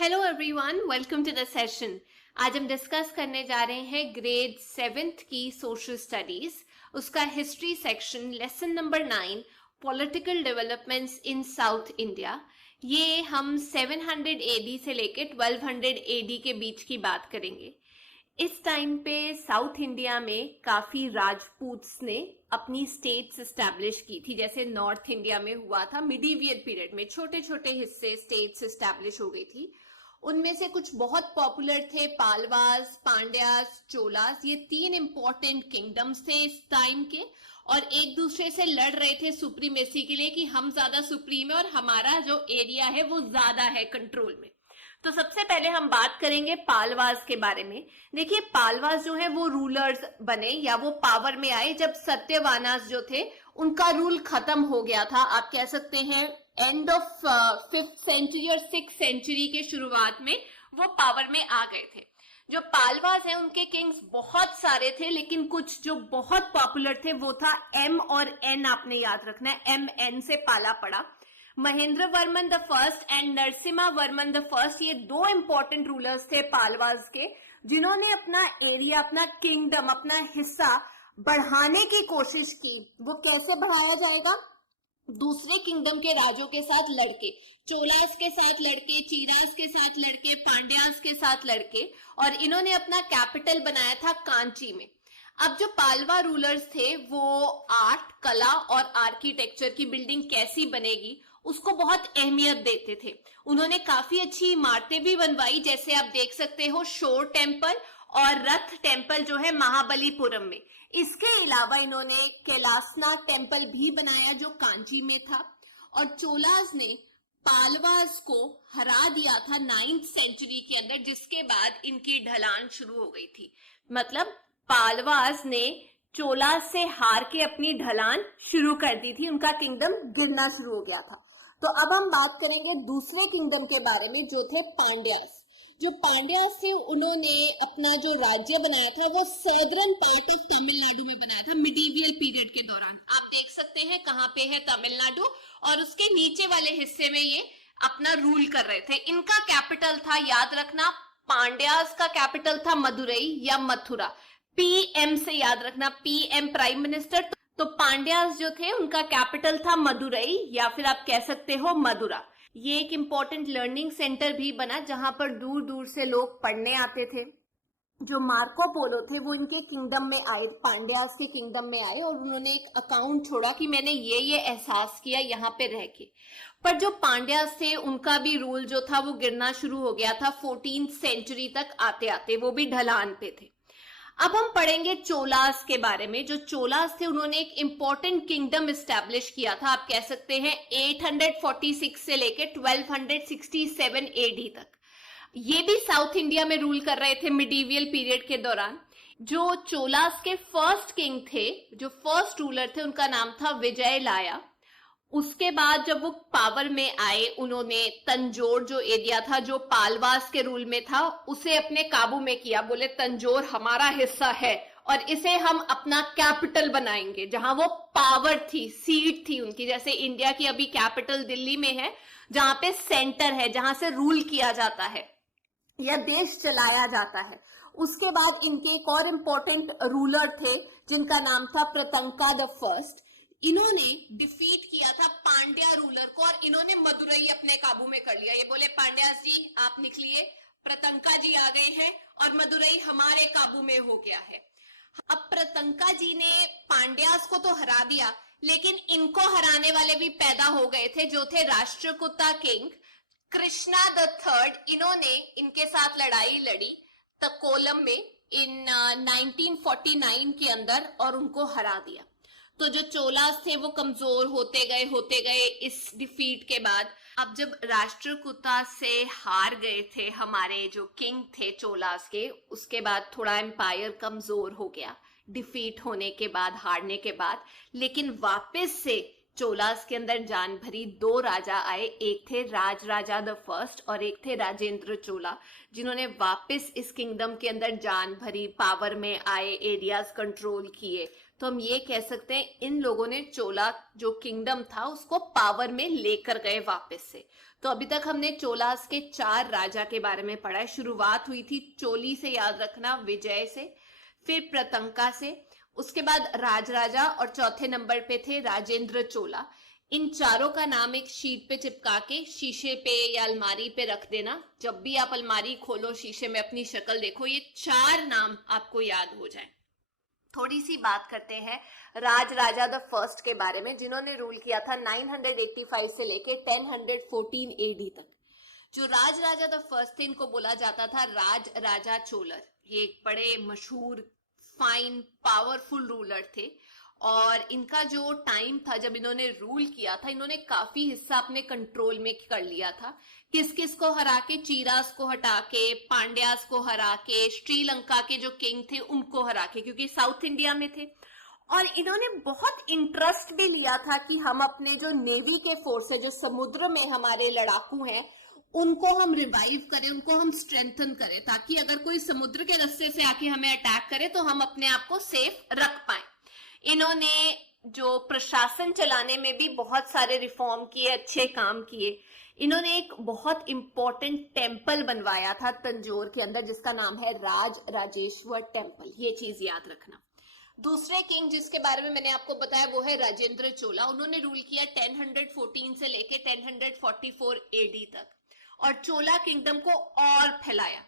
Hello everyone, welcome to the session. आज हम discuss करने जा रहे हैं ग्रेड 7th की सोशल स्टडीज, उसका history section, lesson number 9, political developments in south India. ये हम 700 एडी से लेके 1200 एडी के बीच की बात करेंगे। इस टाइम पे साउथ इंडिया में काफी राजपूत्स ने अपनी स्टेट्स एस्टैब्लिश की थी, जैसे नॉर्थ इंडिया में हुआ था। मिडीवियल पीरियड में छोटे छोटे हिस्से स्टेट्स एस्टैब्लिश हो गई थी। उनमें से कुछ बहुत पॉपुलर थे, पालवास, पांड्यास, चोलास। ये 3 इंपॉर्टेंट किंगडम्स थे इस टाइम के, और एक दूसरे से लड़ रहे थे सुप्रीमेसी के लिए कि हम ज्यादा सुप्रीम है और हमारा जो एरिया है वो ज्यादा है कंट्रोल में। तो सबसे पहले हम बात करेंगे पालवास के बारे में। देखिए, पालवास जो है वो रूलर्स बने या वो पावर में आए जब सत्यवानास जो थे उनका रूल खत्म हो गया था। आप कह सकते हैं एंड ऑफ 5th सेंचुरी और 6th सेंचुरी के शुरुआत में वो पावर में आ गए थे। जो पालवास हैं उनके किंग्स बहुत सारे थे, लेकिन कुछ जो बहुत पॉपुलर थे वो था एम और एन। आपने याद रखना है, एम एन से पाला पड़ा। Mahendra Varman the first and Narasimha Varman the first, ये 2 इंपॉर्टेंट रूलर्स थे पालवास के, जिन्होंने अपना एरिया, अपना किंगडम, अपना हिस्सा बढ़ाने की कोशिश की। वो कैसे बढ़ाया जाएगा? दूसरे किंगडम के राजों के साथ लड़के, चोलास के साथ लड़के, चीरास के साथ लड़के, पांड्यास के साथ लड़के, और इन्होंने अपना कैपिटल बनाया था कांची में। अब जो पालवा रूलर्स थे वो आर्ट, कला और आर्किटेक्चर की बिल्डिंग कैसी बनेगी उसको बहुत अहमियत देते थे। उन्होंने काफी अच्छी इमारतें भी बनवाई, जैसे आप देख सकते हो शोर टेम्पल और रथ टेम्पल जो है महाबलीपुरम में। इसके अलावा इन्होंने कैलासनाथ टेम्पल भी बनाया जो कांची में था। और चोलास ने पालवास को हरा दिया था 9th सेंचुरी के अंदर, जिसके बाद इनकी ढलान शुरू हो गई थी। मतलब पालवास ने चोलास से हार के अपनी ढलान शुरू कर दी थी, उनका किंगडम गिरना शुरू हो गया था। तो अब हम बात करेंगे दूसरे किंगडम के बारे में जो थे पांड्यास। जो पांड्यास थे उन्होंने अपना जो राज्य बनाया था वो सदर्न पार्ट ऑफ तमिलनाडु में बनाया था मिडीवियल पीरियड के दौरान। आप देख सकते हैं कहाँ पे है तमिलनाडु, और उसके नीचे वाले हिस्से में ये अपना रूल कर रहे थे। इनका कैपिटल था, याद रखना, पांड्यास का कैपिटल था मदुरई या मथुरा। पीएम से याद रखना, पीएम प्राइम मिनिस्टर। तो पांड्यास जो थे उनका कैपिटल था मदुरई या फिर आप कह सकते हो मदुरा। ये एक इंपॉर्टेंट लर्निंग सेंटर भी बना जहां पर दूर दूर से लोग पढ़ने आते थे। जो मार्को पोलो थे वो इनके किंगडम में आए, पांड्यास के किंगडम में आए, और उन्होंने एक अकाउंट छोड़ा कि मैंने ये एहसास किया यहाँ पे रह के। पर जो पांड्यास थे उनका भी रूल जो था वो गिरना शुरू हो गया था 14th सेंचुरी तक आते आते, वो भी ढलान पे थे। अब हम पढ़ेंगे चोलास के बारे में। जो चोलास थे उन्होंने एक इंपॉर्टेंट किंगडम एस्टैब्लिश किया था, आप कह सकते हैं 846 से लेके 1267 एडी तक। ये भी साउथ इंडिया में रूल कर रहे थे मिडीवियल पीरियड के दौरान। जो चोलास के फर्स्ट किंग थे, जो फर्स्ट रूलर थे, उनका नाम था विजय लाया। उसके बाद जब वो पावर में आए उन्होंने तंजौर जो एरिया था जो पालवास के रूल में था उसे अपने काबू में किया। बोले तंजौर हमारा हिस्सा है और इसे हम अपना कैपिटल बनाएंगे। जहां वो पावर थी, सीट थी उनकी, जैसे इंडिया की अभी कैपिटल दिल्ली में है, जहां पे सेंटर है, जहां से रूल किया जाता है या देश चलाया जाता है। उसके बाद इनके एक और इंपॉर्टेंट रूलर थे जिनका नाम था प्रतंका द फर्स्ट। इन्होंने डिफीट किया था पांड्या रूलर को और इन्होंने मदुरई अपने काबू में कर लिया। ये बोले पांड्यास जी आप निकलिए, प्रतंका जी आ गए हैं और मदुरई हमारे काबू में हो गया है। अब प्रतंका जी ने पांड्यास को तो हरा दिया, लेकिन इनको हराने वाले भी पैदा हो गए थे जो थे Rashtrakuta king Krishna the third. इन्होंने इनके साथ लड़ाई लड़ी तकोलम में इन 1949 के अंदर और उनको हरा दिया। तो जो चोलास थे वो कमजोर होते गए इस डिफीट के बाद। अब जब राष्ट्रकूटा से हार गए थे हमारे जो किंग थे चोलास के, उसके बाद थोड़ा एम्पायर कमजोर हो गया डिफीट होने के बाद, हारने के बाद। लेकिन वापस से चोलास के अंदर जान भरी 2 राजा आए, एक थे राज राजा द फर्स्ट और एक थे राजेंद्र चोला, जिन्होंने वापस इस किंगडम के अंदर जान भरी, पावर में आए, एरियाज कंट्रोल किए। तो हम ये कह सकते हैं इन लोगों ने चोला जो किंगडम था उसको पावर में लेकर गए वापस से। तो अभी तक हमने चोलास के 4 राजा के बारे में पढ़ा है। शुरुआत हुई थी चोली से, याद रखना, विजय से, फिर प्रतंका से, उसके बाद राजराजा, और चौथे नंबर पे थे राजेंद्र चोला। इन चारों का नाम एक शीट पे चिपका के शीशे पे या अलमारी पे रख देना। जब भी आप अलमारी खोलो, शीशे में अपनी शक्ल देखो, ये 4 नाम आपको याद हो जाए। थोड़ी सी बात करते हैं राजराजा द फर्स्ट के बारे में, जिन्होंने रूल किया था 985 से लेके 1014 एडी तक। जो राजराजा द फर्स्ट थे, इनको बोला जाता था राज राजा चोलर। ये एक बड़े मशहूर, फाइन, पावरफुल रूलर थे। और इनका जो टाइम था जब इन्होंने रूल किया था, इन्होंने काफी हिस्सा अपने कंट्रोल में कर लिया था। किस किस को हरा के? चीरास को हटा के, पांड्यास को हरा के, श्रीलंका के जो किंग थे उनको हरा के, क्योंकि साउथ इंडिया में थे। और इन्होंने बहुत इंटरेस्ट भी लिया था कि हम अपने जो नेवी के फोर्स है, जो समुद्र में हमारे लड़ाकू हैं, उनको हम रिवाइव करें, उनको हम स्ट्रेंथन करें, ताकि अगर कोई समुद्र के रास्ते से आके हमें अटैक करे तो हम अपने आप को सेफ रख पाए। इन्होंने जो प्रशासन चलाने में भी बहुत सारे रिफॉर्म किए, अच्छे काम किए। इन्होंने एक बहुत इंपॉर्टेंट टेम्पल बनवाया था तंजौर के अंदर, जिसका नाम है राज राजेश्वर टेम्पल। ये चीज याद रखना। दूसरे किंग जिसके बारे में मैंने आपको बताया वो है राजेंद्र चोला। उन्होंने रूल किया 1014 से लेके 1044 एडी तक, और चोला किंगडम को और फैलाया।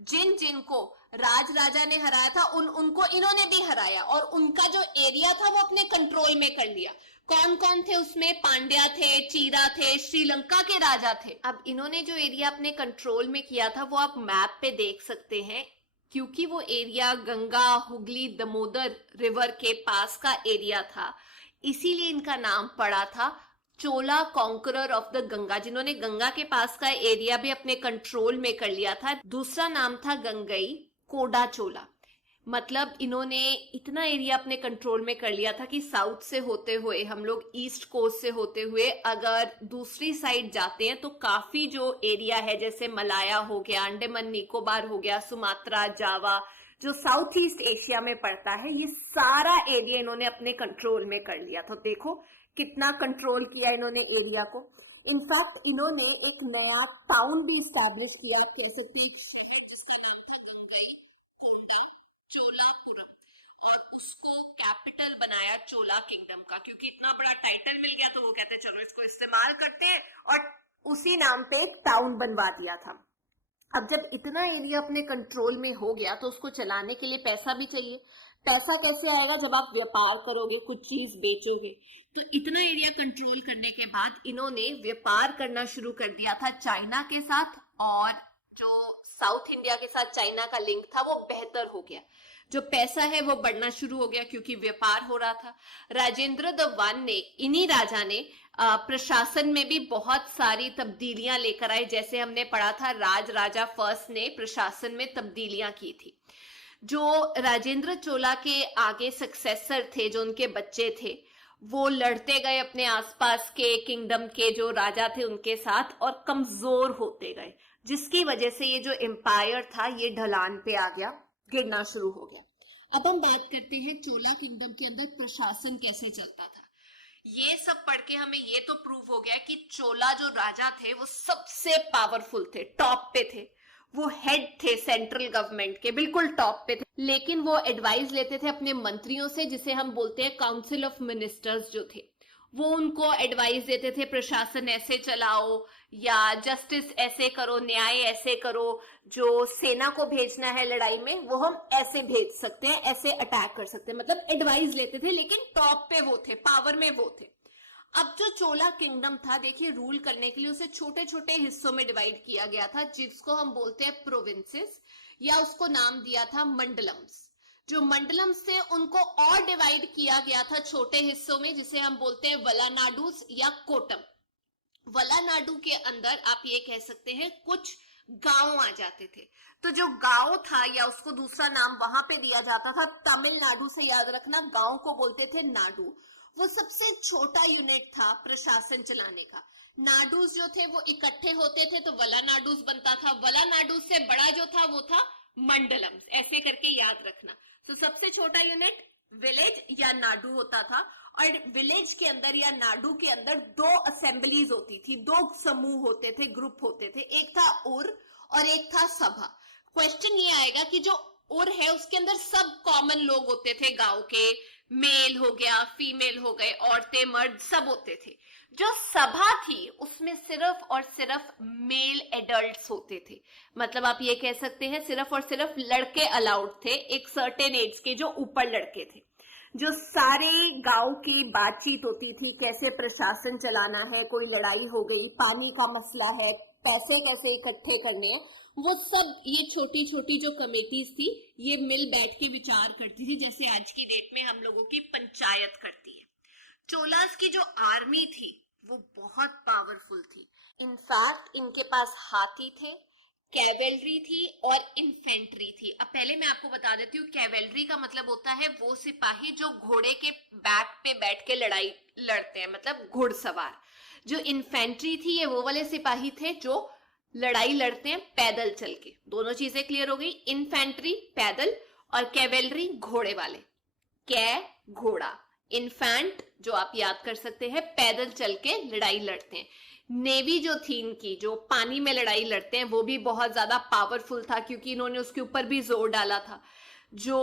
जिन जिनको राज राजा ने हराया था उनको इन्होंने भी हराया, और उनका जो एरिया था वो अपने कंट्रोल में कर लिया। कौन कौन थे उसमें? पांड्या थे, चीरा थे, श्रीलंका के राजा थे। अब इन्होंने जो एरिया अपने कंट्रोल में किया था वो आप मैप पे देख सकते हैं, क्योंकि वो एरिया गंगा, हुगली, दामोदर रिवर के पास का एरिया था, इसीलिए इनका नाम पड़ा था चोला कॉन्करर ऑफ द गंगा, जिन्होंने गंगा के पास का एरिया भी अपने कंट्रोल में कर लिया था। दूसरा नाम था गंगई कोडा चोला। मतलब इन्होंने इतना एरिया अपने कंट्रोल में कर लिया था कि साउथ से होते हुए हम लोग ईस्ट कोस्ट से होते हुए अगर दूसरी साइड जाते हैं तो काफी जो एरिया है, जैसे मलाया हो गया, अंडमान निकोबार हो गया, सुमात्रा, जावा, जो साउथ ईस्ट एशिया में पड़ता है, ये सारा एरिया इन्होंने अपने कंट्रोल में कर लिया था। देखो कितना कंट्रोल किया इन्होंने एरिया को। इनफैक्ट इन्होंने एक नया टाउन भी स्टैब्लिश किया, कह सकते हैं, एक शहर जिसका नाम था गंगई कोंडा चोलापुरम, और उसको कैपिटल बनाया चोला किंगडम का। क्योंकि इतना बड़ा टाइटल मिल गया तो वो कहते चलो इसको इस्तेमाल करते हैं, और उसी नाम पे एक टाउन बनवा दिया था। अब जब इतना एरिया अपने कंट्रोल में हो गया तो उसको चलाने के लिए पैसा भी चाहिए। पैसा कैसे आएगा? जब आप व्यापार करोगे, कुछ चीज बेचोगे। तो इतना एरिया कंट्रोल करने के बाद इन्होंने व्यापार करना शुरू कर दिया था चाइना के साथ, और जो साउथ इंडिया के साथ चाइना का लिंक था वो बेहतर हो गया। जो पैसा है वो बढ़ना शुरू हो गया क्योंकि व्यापार हो रहा था। राजेंद्र द वन ने, इन्हीं राजा ने प्रशासन में भी बहुत सारी तब्दीलियां लेकर आए। जैसे हमने पढ़ा था राज राजा फर्स्ट ने प्रशासन में तब्दीलियां की थी। जो राजेंद्र चोला के आगे सक्सेसर थे, जो उनके बच्चे थे, वो लड़ते गए अपने आसपास के किंगडम के जो राजा थे उनके साथ, और कमजोर होते गए, जिसकी वजह से ये जो एम्पायर था ये ढलान पे आ गया, गिरना शुरू हो गया। अब हम बात करते हैं चोला किंगडम के अंदर प्रशासन कैसे चलता था। ये सब पढ़ के हमें ये तो प्रूव हो गया कि चोला जो राजा थे वो सबसे पावरफुल थे, टॉप पे थे। वो हेड थे सेंट्रल गवर्नमेंट के, बिल्कुल टॉप पे थे। लेकिन वो एडवाइस लेते थे अपने मंत्रियों से, जिसे हम बोलते हैं काउंसिल ऑफ मिनिस्टर्स जो थे, वो उनको एडवाइस देते थे प्रशासन ऐसे चलाओ, या जस्टिस ऐसे करो, न्याय ऐसे करो, जो सेना को भेजना है लड़ाई में वो हम ऐसे भेज सकते हैं, ऐसे अटैक कर सकते हैं। मतलब एडवाइस लेते थे, लेकिन टॉप पे वो थे, पावर में वो थे। अब जो चोला किंगडम था, देखिए, रूल करने के लिए उसे छोटे छोटे हिस्सों में डिवाइड किया गया था, जिसको हम बोलते हैं प्रोविंसेस, या उसको नाम दिया था मंडलम्स। जो मंडलम्स थे उनको और डिवाइड किया गया था छोटे हिस्सों में, जिसे हम बोलते हैं वलानाडुस या कोटम। वलानाडु के अंदर आप ये कह सकते हैं कुछ गांव आ जाते थे। तो जो गांव था, या उसको दूसरा नाम वहां पे दिया जाता था तमिलनाडु से, याद रखना, गांव को बोलते थे नाडु। वो सबसे छोटा यूनिट था प्रशासन चलाने का। नाडुस जो थे वो इकट्ठे होते थे तो वलानाडुस बनता था। वलानाडुस से बड़ा जो था वो था मंडलम, ऐसे करके याद रखना। तो सबसे छोटा यूनिट विलेज या नाडु होता था, और विलेज के अंदर या नाडु के अंदर दो असेंबलीज होती थी, दो समूह होते थे, ग्रुप होते थे, एक था उर और एक था सभा। क्वेश्चन ये आएगा कि जो उर है उसके अंदर सब कॉमन लोग होते थे, गांव के, मेल हो गया, फीमेल हो गए, औरतें मर्द सब होते थे। जो सभा थी उसमें सिर्फ और सिर्फ मेल एडल्ट्स होते थे, मतलब आप ये कह सकते हैं सिर्फ और सिर्फ लड़के अलाउड थे, एक सर्टेन एज के जो ऊपर लड़के थे। जो सारे गांव की बातचीत होती थी, कैसे प्रशासन चलाना है, कोई लड़ाई हो गई, पानी का मसला है, पैसे कैसे इकट्ठे करने हैं, वो सब ये छोटी छोटी जो कमेटीज थी ये मिल बैठ के विचार करती थी, जैसे आज की डेट में हम लोगों की पंचायत करती है। चोलास की जो आर्मी थी वो बहुत पावरफुल थी। इनफैक्ट इनके पास हाथी थे, कैवेलरी थी और इन्फेंट्री थी। अब पहले मैं आपको बता देती हूँ, कैवेलरी का मतलब होता है वो सिपाही जो घोड़े के बैक पे बैठ के लड़ाई लड़ते हैं, मतलब घुड़सवार। जो इन्फेंट्री थी ये वो वाले सिपाही थे जो लड़ाई लड़ते हैं पैदल चल के। दोनों चीजें क्लियर हो गई, इन्फेंट्री पैदल और कैवेलरी घोड़े वाले। कै घोड़ा, इन्फेंट जो आप याद कर सकते हैं पैदल चल के लड़ाई लड़ते हैं। नेवी जो थी इनकी, जो पानी में लड़ाई लड़ते हैं, वो भी बहुत ज्यादा पावरफुल था क्योंकि इन्होंने उसके ऊपर भी जोर डाला था। जो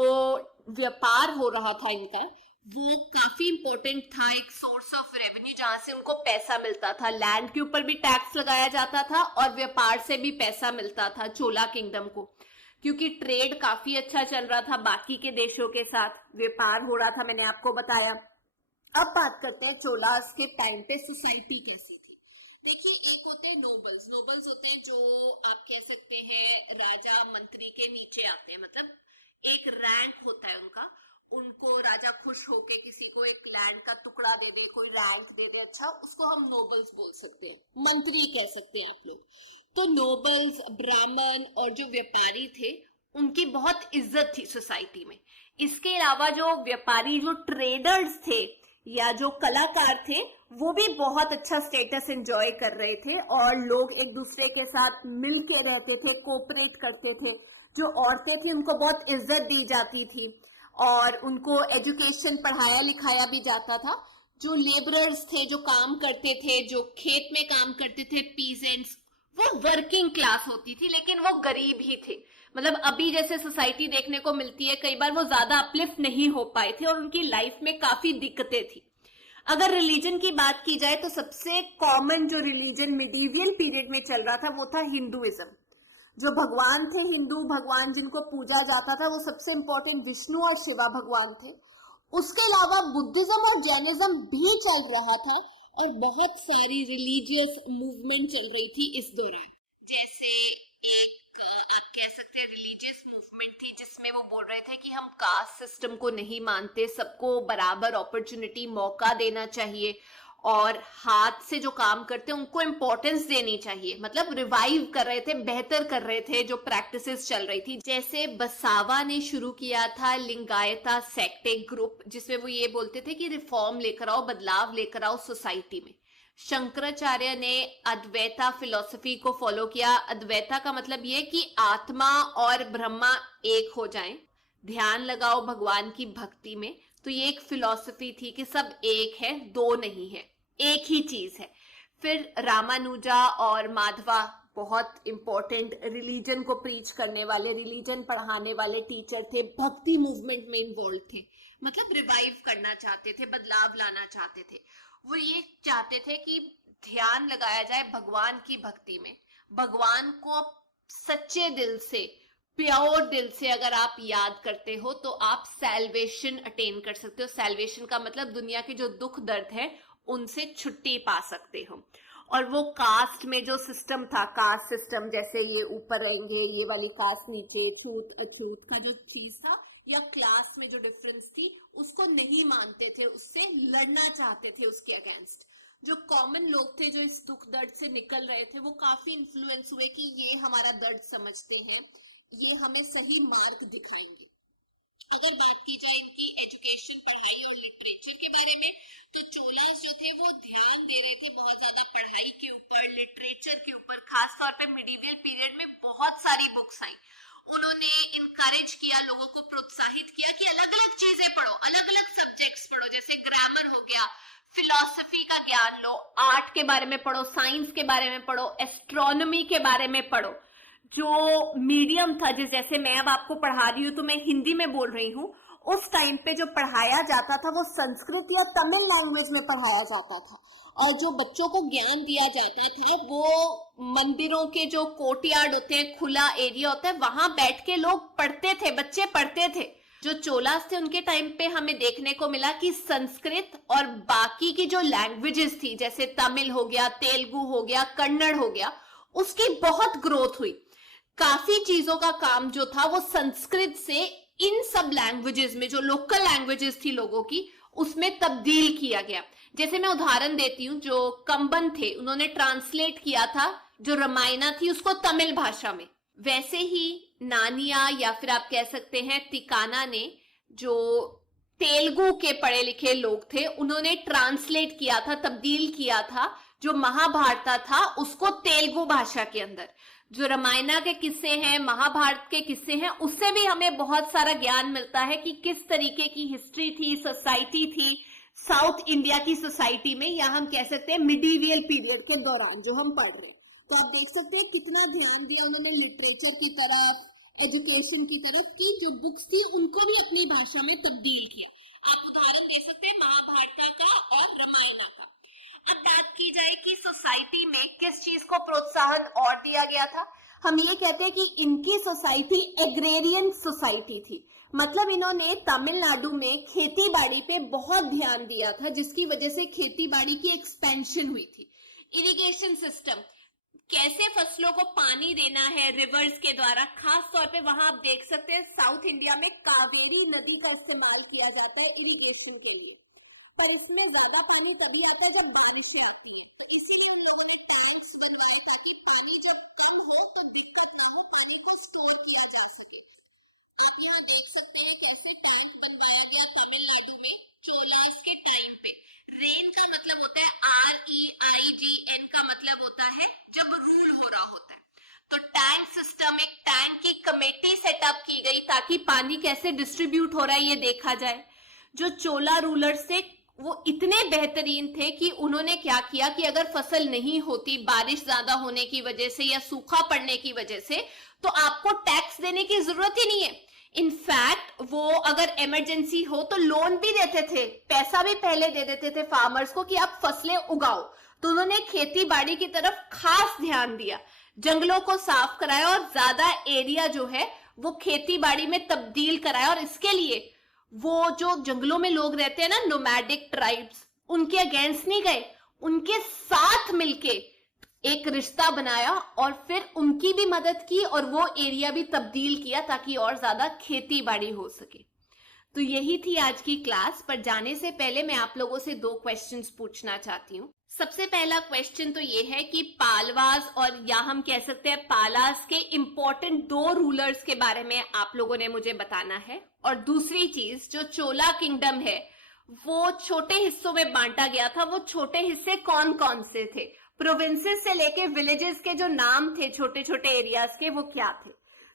व्यापार हो रहा था इनका वो काफी इंपॉर्टेंट था, एक सोर्स ऑफ रेवेन्यू जहां से उनको पैसा मिलता था। लैंड के ऊपर भी टैक्स लगाया जाता था और व्यापार से भी पैसा मिलता था चोला किंगडम को, क्योंकि ट्रेड काफी अच्छा चल रहा था बाकी के देशों के साथ, व्यापार हो रहा था, मैंने आपको बताया। अब बात करते हैं चोलास के टाइम पे सोसाइटी कैसी थी। देखिए, एक होते हैं नोबल्स। नोबल्स होते हैं जो आप कह सकते हैं राजा मंत्री के नीचे आते हैं, मतलब एक रैंक होता है उनका। उनको राजा खुश होके किसी को एक लैंड का टुकड़ा दे दे, कोई रैंक दे दे, अच्छा, उसको हम नोबल्स बोल सकते हैं, मंत्री कह सकते हैं आप लोग। तो नोबल्स, ब्राह्मण और जो व्यापारी थे उनकी बहुत इज्जत थी सोसाइटी में। इसके अलावा जो व्यापारी, जो ट्रेडर्स थे या जो कलाकार थे, वो भी बहुत अच्छा स्टेटस एंजॉय कर रहे थे और लोग एक दूसरे के साथ मिल के रहते थे, कोऑपरेट करते थे। जो औरतें थी उनको बहुत इज्जत दी जाती थी और उनको एजुकेशन पढ़ाया लिखाया भी जाता था। जो लेबरर्स थे, जो काम करते थे, जो खेत में काम करते थे, पीजेंट्स, वो वर्किंग क्लास होती थी लेकिन वो गरीब ही थे। मतलब अभी जैसे सोसाइटी देखने को मिलती है, कई बार वो ज्यादा अपलिफ्ट नहीं हो पाए थे और उनकी लाइफ में काफी दिक्कतें थी। अगर रिलीजन की बात की जाए तो सबसे कॉमन जो रिलीजन मिडीवियल पीरियड में चल रहा था वो था हिंदुइज्म। जो भगवान थे, हिंदू भगवान जिनको पूजा जाता था, वो सबसे इंपॉर्टेंट विष्णु और शिवा भगवान थे। उसके अलावा बुद्धिज्म और जैनिज्म भी चल रहा था और बहुत सारी रिलीजियस मूवमेंट चल रही थी इस दौरान। जैसे एक आप कह सकते हैं रिलीजियस मूवमेंट थी जिसमें वो बोल रहे थे कि हम कास्ट सिस्टम को नहीं मानते, सबको बराबर अपॉर्चुनिटी, मौका देना चाहिए और हाथ से जो काम करते हैं उनको इंपॉर्टेंस देनी चाहिए। मतलब रिवाइव कर रहे थे, बेहतर कर रहे थे जो प्रैक्टिसेस चल रही थी। जैसे बसावा ने शुरू किया था लिंगायता सेक्ट, एक ग्रुप, जिसमें वो ये बोलते थे कि रिफॉर्म लेकर आओ, बदलाव लेकर आओ सोसाइटी में। शंकराचार्य ने अद्वैता फिलॉसफी को फॉलो किया। अद्वैता का मतलब ये कि आत्मा और ब्रह्मा एक हो जाएं, ध्यान लगाओ भगवान की भक्ति में। तो ये एक फिलॉसफी थी कि सब एक है, दो नहीं है, एक ही चीज है। फिर रामानुजा और माधवा बहुत इंपॉर्टेंट रिलीजन को प्रीच करने वाले, रिलीजन पढ़ाने वाले टीचर थे, भक्ति मूवमेंट में इन्वॉल्व थे, मतलब रिवाइव करना चाहते थे, बदलाव लाना चाहते थे। वो ये चाहते थे कि ध्यान लगाया जाए भगवान की भक्ति में, भगवान को सच्चे दिल से, प्योर दिल से अगर आप याद करते हो तो आप सैल्वेशन अटेन कर सकते हो। सैल्वेशन का मतलब दुनिया के जो दुख दर्द है उनसे छुट्टी पा सकते हो। और वो कास्ट में जो सिस्टम था, कास्ट सिस्टम, जैसे ये ऊपर रहेंगे, ये वाली कास्ट नीचे, छूत अछूत का जो चीज था या क्लास में जो डिफरेंस थी, उसको नहीं मानते थे, उससे लड़ना चाहते थे, उसके अगेंस्ट। जो कॉमन लोग थे जो इस दुख दर्द से निकल रहे थे, वो काफी इन्फ्लुएंस हुए कि ये हमारा दर्द समझते हैं, ये हमें सही मार्ग दिखाएंगे। अगर बात की जाए इनकी एजुकेशन, पढ़ाई और लिटरेचर के बारे में, तो चोलास जो थे वो ध्यान दे रहे थे बहुत ज्यादा पढ़ाई के ऊपर, लिटरेचर के ऊपर। खास तौर पे मिडीवियल पीरियड में बहुत सारी बुक्स आई। उन्होंने इनकरेज किया, लोगों को प्रोत्साहित किया कि अलग अलग चीजें पढ़ो, अलग अलग सब्जेक्ट्स पढ़ो, जैसे ग्रामर हो गया, फिलॉसफी का ज्ञान लो, आर्ट के बारे में पढ़ो, साइंस के बारे में पढ़ो, एस्ट्रोनॉमी के बारे में पढ़ो। जो मीडियम था, जैसे मैं अब आपको पढ़ा रही हूँ तो मैं हिंदी में बोल रही हूँ, उस टाइम पे जो पढ़ाया जाता था वो संस्कृत या तमिल लैंग्वेज में पढ़ाया जाता था, और जो बच्चों को ज्ञान दिया जाता था वो मंदिरों के जो कोर्टयार्ड होते हैं, खुला एरिया होता है, वहां बैठ के लोग पढ़ते थे, बच्चे पढ़ते थे। जो चोलास थे उनके टाइम पे हमें देखने को मिला कि संस्कृत और बाकी की जो लैंग्वेजेस थी, जैसे तमिल हो गया, तेलुगु हो गया, कन्नड़ हो गया, उसकी बहुत ग्रोथ हुई। काफी चीजों का काम जो था वो संस्कृत से इन सब लैंग्वेजेस में, जो लोकल लैंग्वेजेस थी लोगों की, उसमें तब्दील किया गया। जैसे मैं उदाहरण देती हूँ, जो कंबन थे उन्होंने ट्रांसलेट किया था जो रामायणा थी उसको तमिल भाषा में। वैसे ही नानिया या फिर आप कह सकते हैं तिकाना ने, जो तेलुगु के पढ़े लिखे लोग थे, उन्होंने ट्रांसलेट किया था, तब्दील किया था जो महाभारत था उसको तेलुगु भाषा के अंदर। जो रामायणा के किस्से हैं, महाभारत के किस्से हैं, उससे भी हमें बहुत सारा ज्ञान मिलता है कि किस तरीके की हिस्ट्री थी, सोसाइटी थी साउथ इंडिया की सोसाइटी में, या हम कह सकते हैं मिडीवियल पीरियड के दौरान जो हम पढ़ रहे हैं। तो आप देख सकते हैं कितना ध्यान दिया उन्होंने लिटरेचर की तरफ, एजुकेशन की तरफ, की जो बुक्स थी उनको भी अपनी भाषा में तब्दील किया। आप उदाहरण दे सकते हैं महाभारत का और रामायण का। अब बात की जाए कि सोसाइटी में किस चीज को प्रोत्साहन और दिया गया था, हम ये कहते हैं कि इनकी सोसाइटी एग्रेरियन सोसाइटी थी। मतलब इन्होंने तमिलनाडु में खेती बाड़ी पे बहुत ध्यान दिया था, जिसकी वजह से खेती बाड़ी की एक्सपेंशन हुई थी। इरिगेशन सिस्टम, कैसे फसलों को पानी देना है रिवर्स के द्वारा, खास तौर पे वहां आप देख सकते हैं साउथ इंडिया में कावेरी नदी का इस्तेमाल किया जाता है इरिगेशन के लिए, पर इसमें ज्यादा पानी तभी आता है जब बारिशें आती हैं। तो इसीलिए उन लोगों ने टैंक्स बनवाए ताकि पानी जब कम हो तो दिक्कत ना हो, पानी को स्टोर किया जा सके। आप यहाँ देख सकते हैं कैसे टैंक बनवाया गया तमिलनाडु में चोलास के टाइम पे। रेन का मतलब होता है REIGN का मतलब होता है जब रूल हो रहा होता है। तो टैंक सिस्टम, एक टैंक की कमेटी सेटअप की गई ताकि पानी कैसे डिस्ट्रीब्यूट हो रहा है ये देखा जाए। जो चोला रूलर्स थे वो इतने बेहतरीन थे कि उन्होंने क्या किया कि अगर फसल नहीं होती बारिश ज्यादा होने की वजह से या सूखा पड़ने की वजह से, तो आपको टैक्स देने की जरूरत ही नहीं है। इनफैक्ट वो अगर इमरजेंसी हो तो लोन भी देते थे, पैसा भी पहले दे देते थे फार्मर्स को कि आप फसलें उगाओ। तो उन्होंने खेती बाड़ी की तरफ खास ध्यान दिया, जंगलों को साफ कराया और ज्यादा एरिया जो है वो खेती बाड़ी में तब्दील कराया। और इसके लिए वो जो जंगलों में लोग रहते हैं ना, नोमैडिक ट्राइब्स, उनके अगेंस्ट नहीं गए, उनके साथ मिलके एक रिश्ता बनाया और फिर उनकी भी मदद की और वो एरिया भी तब्दील किया ताकि और ज्यादा खेती बाड़ी हो सके। तो यही थी आज की क्लास। पर जाने से पहले मैं आप लोगों से 2 क्वेश्चंस पूछना चाहती हूँ। सबसे पहला क्वेश्चन तो ये है कि पालवास और या हम कह सकते हैं पालास के इंपॉर्टेंट 2 रूलर्स के बारे में आप लोगों ने मुझे बताना है। और दूसरी चीज, जो चोला किंगडम है वो छोटे हिस्सों में बांटा गया था, वो छोटे हिस्से कौन कौन से थे, प्रोविंसेस से लेके विलेजेस के जो नाम थे छोटे छोटे एरियाज के, वो क्या थे।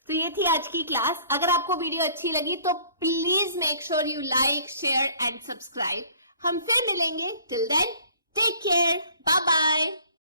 तो ये थी आज की क्लास। अगर आपको वीडियो अच्छी लगी तो please make sure you like, share and subscribe. हम फिर मिलेंगे। Till then take care, bye bye.